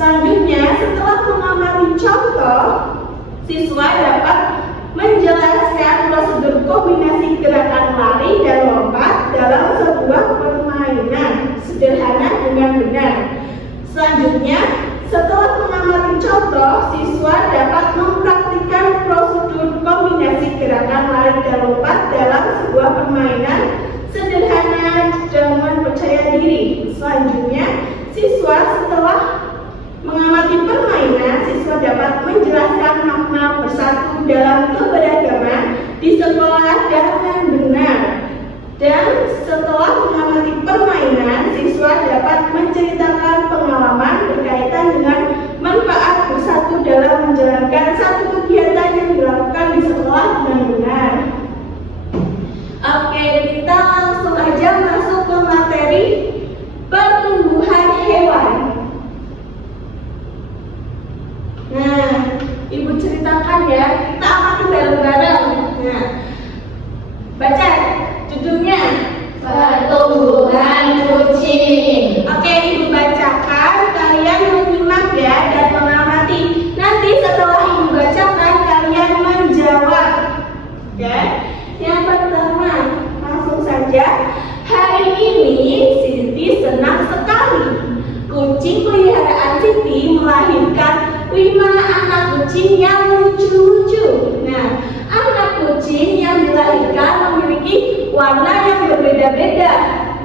Selanjutnya, setelah mengamati contoh, siswa dapat menjelaskan prosedur kombinasi gerakan lari dan lompat dalam sebuah permainan sederhana dengan benar. Selanjutnya, setelah mengamati contoh, siswa dapat mempraktikkan prosedur kombinasi gerakan lari dan lompat dalam sebuah permainan sederhana dengan percaya diri. Selanjutnya, siswa setelah mengamati permainan, siswa dapat menjelaskan makna bersatu dalam keberagaman di sekolah dengan benar. Dan setelah mengamati permainan, siswa dapat menceritakan pengalaman berkaitan dengan manfaat bersatu dalam menjalankan satu kegiatan yang dilakukan di sekolah dengan benar. Oke, kita langsung aja masuk ke materi pertumbuhan hewan. Nah, Ibu ceritakan ya, kita akan bareng-bareng. Nah, baca judulnya Pertumbuhan kucing. Oke, Ibu bacakan, kalian menyimak ya dan mengamati. Nanti setelah Ibu bacakan, kalian menjawab. Oke, yang pertama, langsung saja. Hari ini Siti senang sekali. Kucing peliharaan Siti melahirkan 5 anak kucing yang lucu-lucu. Nah, anak kucing yang dilahirkan memiliki warna yang berbeda-beda.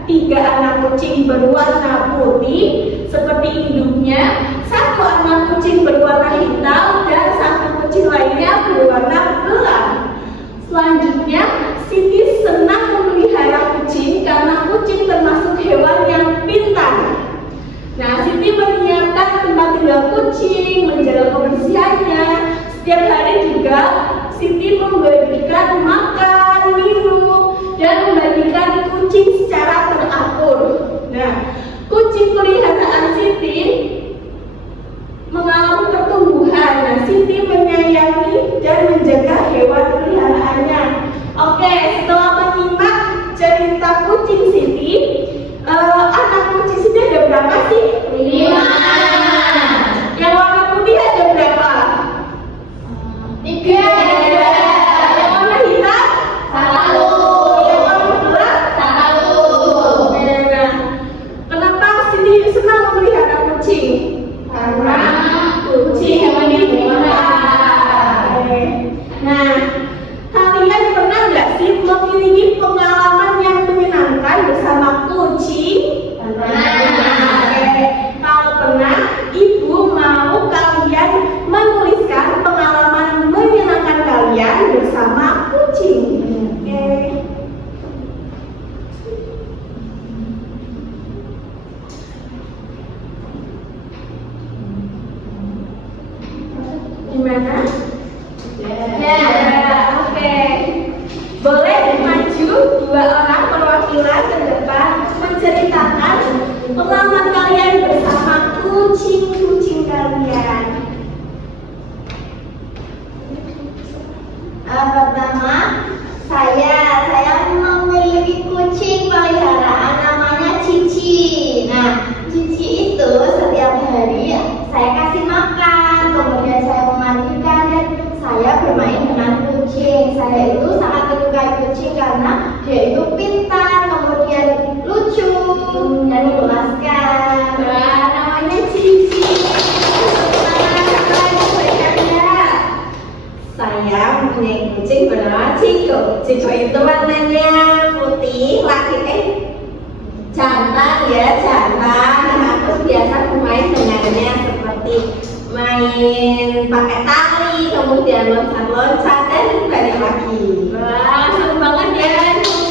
3 anak kucing berwarna putih seperti induknya, 1 anak kucing berwarna hitam, dan 1 kucing lainnya berwarna gelap. Selanjutnya, Siti senang memelihara kucing karena kucing termasuk hewan yang pintar. Nah, Siti menyiapkan tempat tinggal kucing, menjaga kebersihannya. Setiap hari juga Siti memberikan makan, minum, dan membagikan kucing secara teratur. Nah, kucing peliharaan Siti mengalami pertumbuhan. Nah, Siti menyayangi dan menjaga hewan peliharaannya. Oke, setelah menyimak cerita kucing Siti, anak kucing Siti ada berapa sih? 5. Yang warna putih ada berapa? 3. Yang warna hitam? 1. Yang warna gelap? 1. Nah, kenapa Siti senang memelihara kucing? Karena kucing hewan yang pintar. Nah, kalian pernah nggak sih memiliki pengalaman yang menyenangkan bersama kucing? Kalau pernah, Ibu mau kalian menuliskan pengalaman menyenangkan kalian bersama kucing. Gimana? Oke. Boleh maju 2 orang perwakilan ke depan menceritakan pengalaman kalian bersama kucing-kucing kalian. Pertama, saya memiliki kucing peliharaan namanya Cici. Nah, Cici itu setiap hari saya kasih makan, kemudian saya memandikan, dan saya bermain dengan kucing. Saya itu sangat menyukai kucing karena dia itu pintar, kemudian lucu dan memuaskan. Nah, namanya Cici. Saya mempunyai kucing bernama Ciko. Ciko itu warnanya putih, jantan ya, jantan. Nah, aku biasa bermain dengannya seperti main pakai tali, kemudian loncat-loncat, dan banyak lagi. Wah, seru banget ya.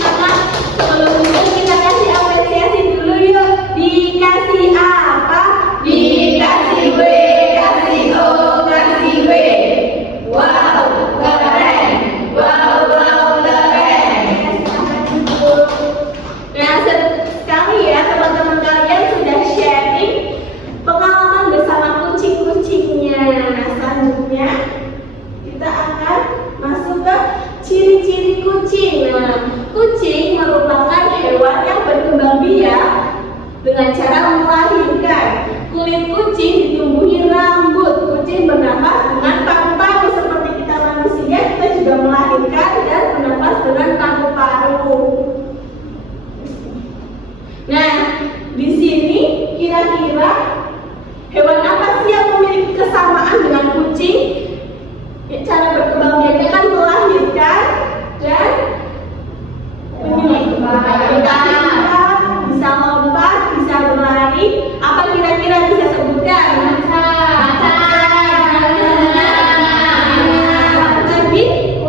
Sama sebelum itu kita kasih apresiasi dulu yuk. Dikasih apa? Dikasih W, kasih O, kasih W. Wow, keren. Wow, keren. Nah, sekali ya teman-teman kalian sudah sharing pengalaman bersama kucing-kucingnya. Nah, selanjutnya kita akan masuk ke ciri-ciri kucing. Nah, kucing merupakan hewan yang berkembang biak dengan cara melahirkan. kulit kucing ditumbuhi rambut. Kucing bernafas dengan paru-paru seperti kita manusia, kita juga melahirkan dan bernafas dengan paru-paru. Nah, di sini kira-kira hewan apa sih yang memiliki kesamaan dengan kucing? Cara berkembang biaknya kan melahirkan dan bisa lompat, bisa berlari. Apa kira-kira bisa sebutkan?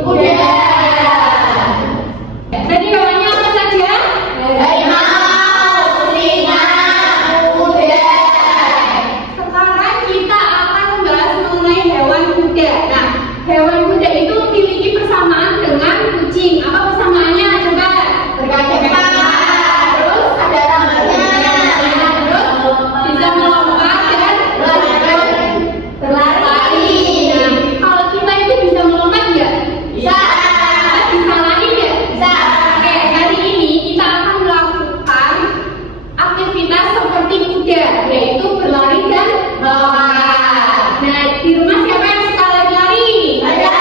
Kuda. Tadi hewannya apa saja? Harimau, singa, kuda. Sekarang kita akan membahas mengenai hewan kuda. Nah, hewan kuda itu memiliki persamaan dengan kucing. Apa persamaannya? Coba. Berkaki cepat. Terus ada rambutnya. Terus bisa melompat dan berlari. Nah, kalau kita itu bisa melompat nggak? Bisa. Bisa lari nggak? Bisa. Oke, hari ini kita akan melakukan aktivitas seperti kuda, yaitu berlari dan melompat. Nah, di rumah siapa yang suka lari-lari? Ada.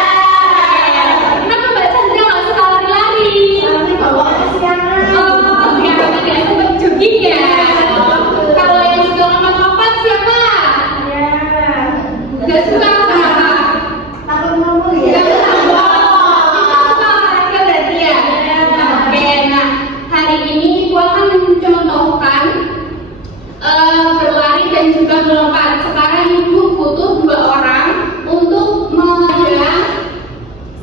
Kenapa Mbak Chandra nggak suka lari-lari? Nanti bawa kesiangan. Oh, siapa tidak sempat jogging ya? Kalau yang suka lompat-lompat siapa? Ya. Nggak suka kenapa? Takut ngomong ya. Nggak suka. Kita suka olahraga berarti ya? Oke, nah hari ini Ibu akan mencontohkan berlari dan juga melompat. Sekarang Ibu butuh 2 orang untuk mengajar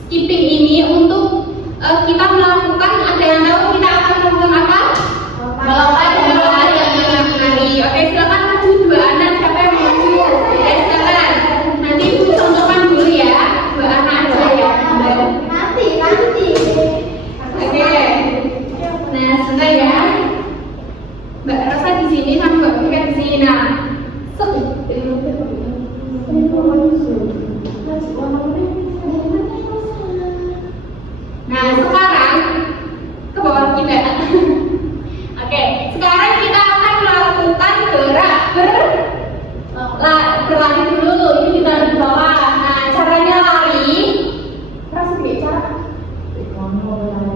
skipping ini untuk kita melakukan, ada yang tahu kita akan melakukan apa? Melompat dan berlari yang menari. Oke, silakan maju 2 anak. Siapa yang mau maju? Oke, silakan. Nanti Ibu contohkan dulu ya, 2 anak aja ya. Nanti. Oke. Nah, sebentar ya. Mbak Rosa di sini sama Mbak Mika di sini. Nah, Nah, sekarang ke bawah kita. Oke, sekarang kita akan melakukan gerak berlari dulu. Ini kita di bawah. Nah, caranya lari. Rasa gak cara?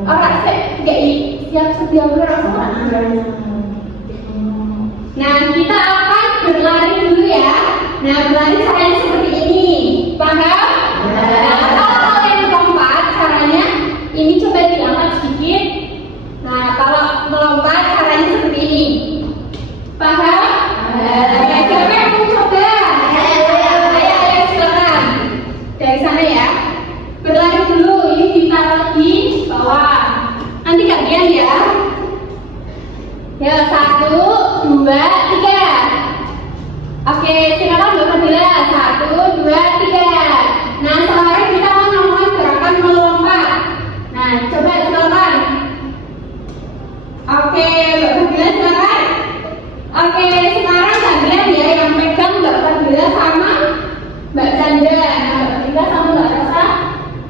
Orang gak siap sedia berasa. Nah, kita akan berlari dulu ya. Nah, berlari caranya seperti ini. Paham? Nah, kalau yang melompat caranya ini coba diangkat sedikit. Nah, kalau melompat caranya seperti ini. Paham? Oke, siapa yang mau coba? Ayo, silakan. Dari sana ya. Berlari dulu, ini ditaruh di bawah. Nanti gantian ya. Ya, 1, 2, 3. Oke, silakan Mbak Fadila. 1, 2, 3. Nah, sekarang kita akan melakukan gerakan melompat. Nah, coba silakan. Oke, Mbak Fadila silakan. Oke, sekarang gantian ya, yang pegang Mbak Fadila sama Mbak Chandra. Nah, Mbak Fadila sama Mbak Rosa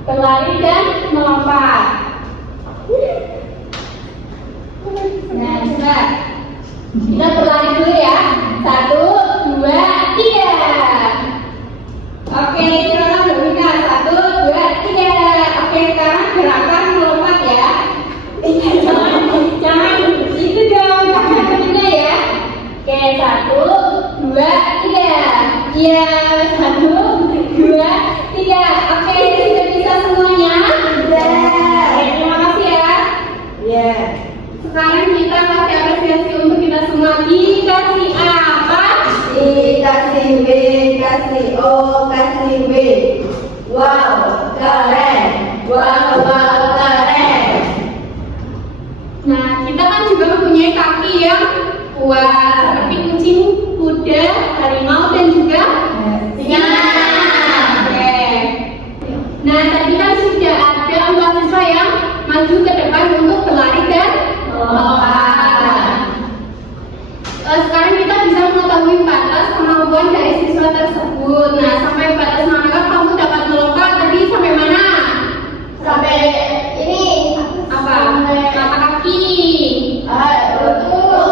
berlari dan melompat. Nah, coba kita berlari dulu ya. 1, 2, 3. Oke, silakan Mbak Mika. 1, 2, 3. Oke, sekarang gerakan melompat ya. Jangan itu dong, jangan begini ya. Oke, 1, 2, 3. Iya, 1, 2, 3. Oke, sudah bisa semuanya? Sudah. Oke, terima kasih ya. Ya. Sekarang kita kasih apresiasi untuk kita semua. Dikasih apa? Kasih B, kasih O, kasih B. Wow, keren. Wow, keren. Nah, kita kan juga mempunyai kaki yang kuat seperti kucing, kuda, harimau, dan juga singa. Oke. Nah, tadi kan sudah ada 4 siswa yang maju ke depan untuk berlari dan melompat. Sekarang kita bisa mengetahui batas kemampuan dari siswa tersebut. Nah, sampai batas manakah kamu dapat melompat? Tadi sampai mana? Sampai ini Apa? Mata kaki. lutut.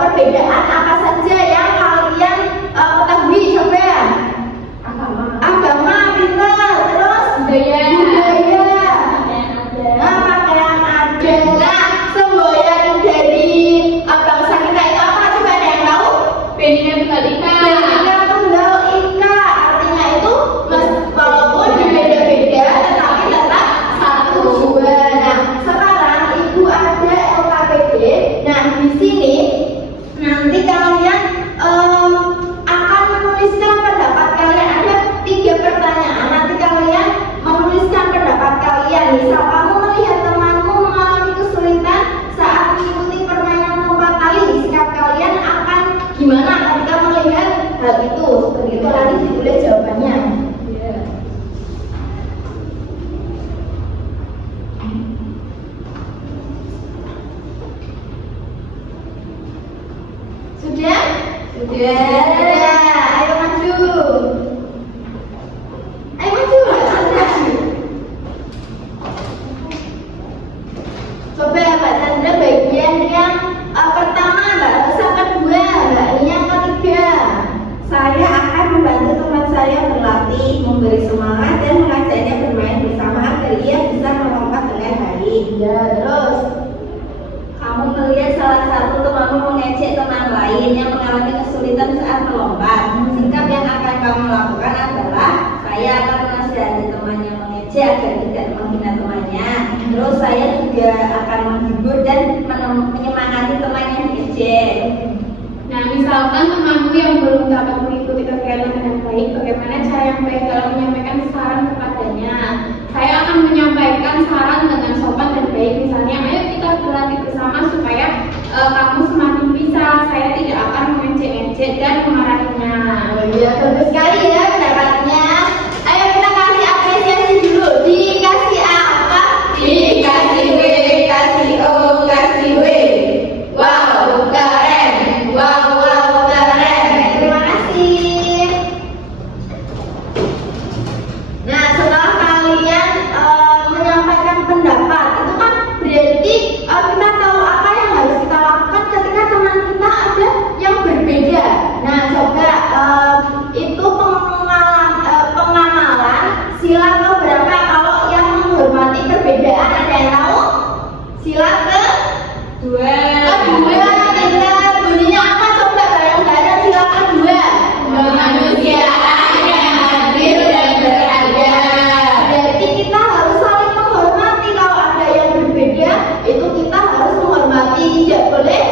perbedaan apa saja yang kalian ketahui? Coba. Agama, pintar, terus budaya, pakaian ada. Nah, semboyan dari bangsa kita itu apa? Coba ada yang tahu? Bhinneka Tunggal Ika. Artinya itu walaupun berbeda-beda tetapi tetap satu dua. Nah, sekarang ibu ada LKPD. Nah, di sini nanti kalian akan menuliskan pendapat kalian. Ada 3 pertanyaan. Nanti kalian menuliskan pendapat kalian. Misal kamu melihat temanmu mengalami kesulitan saat mengikuti permainan lompat tali, sikap kalian akan gimana ketika melihat hal itu? Seperti itu, nanti ditulis jawabannya. Sudah? Sudah. Ayo maju. Ayo maju. Coba Mbak Chandra bagian yang pertama, bahasa kedua, Mbak ini yang ketiga. Saya akan membantu teman saya berlatih, memberi semangat dan mengajaknya bermain bersama agar ia bisa melompat dengan baik. Ya, terus Kamu melihat salah satu temanmu mengejek teman lain yang mengalami kesulitan saat melompat. Sikap yang akan kamu lakukan adalah saya akan menasihati teman yang mengejek agar tidak menghina temannya. Terus saya juga akan menghibur dan menyemangati teman yang diejek. Nah, misalkan temanmu yang belum dapat mengikuti kegiatan dengan baik, bagaimana cara yang baik dalam menyampaikan saran kepadanya? Saya akan menyampaikan saran dengan sopan dan baik. Misalnya, ayo kita berlatih bersama supaya kamu semakin bisa. Saya tidak akan mengejek-ejek dan memarahinya. oh iya, bagus sekali ya pendapatnya. Ayo kita kasih apresiasi dulu. Dikasih apa? Dikasih W, kasih O, kasih W. Wow, keren. Wow, keren. Terima kasih. Nah, setelah kalian menyampaikan pendapat, itu kan berarti kita tahu apa yang harus kita lakukan ketika teman kita ada yang berbeda. Nah, coba itu pengamalan sila keberapa kalau yang menghormati perbedaan, ada yang tahu? Sila kedua, kita bunyinya apa? Coba bareng-bareng sila kedua. Kemanusiaan yang adil dan beradab. Berarti kita harus saling menghormati. Kalau ada yang berbeda, itu kita harus menghormati. Tidak boleh